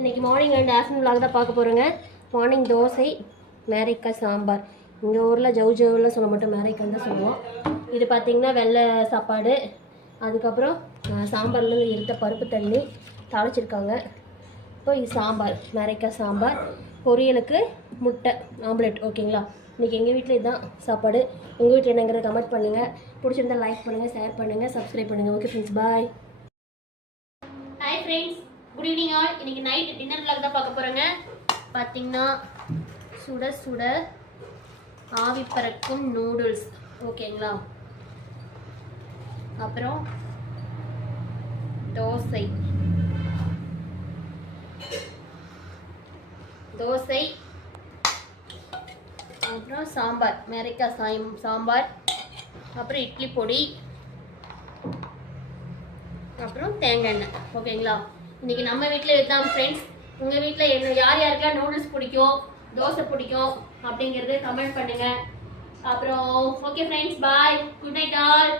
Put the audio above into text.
இன்றைக்கி morning and afternoon vlog தான் பார்க்க போகிறோங்க. மார்னிங் தோசை, மேரைக்காய் சாம்பார். எங்கள் ஊரில் ஜவுலாம் சொல்ல மாட்டோம், மேரைக்காய் தான் சொல்லுவோம். இது பார்த்திங்கன்னா வெள்ளை சாப்பாடு. அதுக்கப்புறம் சாம்பார்லேருந்து இருந்த பருப்பு தண்ணி தாளிச்சிருக்காங்க. இப்போ இது சாம்பார், மேரைக்காய் சாம்பார். பொரியலுக்கு முட்டை ஆம்லெட். ஓகேங்களா? இன்றைக்கி எங்கள் வீட்டில் இதுதான் சாப்பாடு. உங்கள் வீட்டில் என்னங்கிறத கமெண்ட் பண்ணுங்கள். பிடிச்சிருந்தா லைக் பண்ணுங்கள், ஷேர் பண்ணுங்கள், சப்ஸ்கிரைப் பண்ணுங்கள். Okay friends, bye. Hi friends, good evening all. இன்றைக்கி நைட் டின்னர் vlog தான் பார்க்க போகிறோங்க. பார்த்திங்கன்னா சுட சுட ஆவி பறக்கும் நூடுல்ஸ். ஓகேங்களா? அப்புறம் தோசை அப்புறம் சாம்பார், மேரைக்காய் சாம்பார். அப்புறம் இட்லி பொடி, அப்புறம் தேங்காய் எண்ணெய். ஓகேங்களா? இன்றைக்கி நம்ம வீட்டில் இதுதான் ஃப்ரெண்ட்ஸ். உங்கள் வீட்டில் என்ன யார் யாருக்கெல்லாம் நூடுல்ஸ் பிடிக்கும், தோசை பிடிக்கும் அப்படிங்கிறது கமெண்ட் பண்ணுங்கள். அப்புறம் ஓகே ஃப்ரெண்ட்ஸ், பாய், குட் நைட் ஆல்.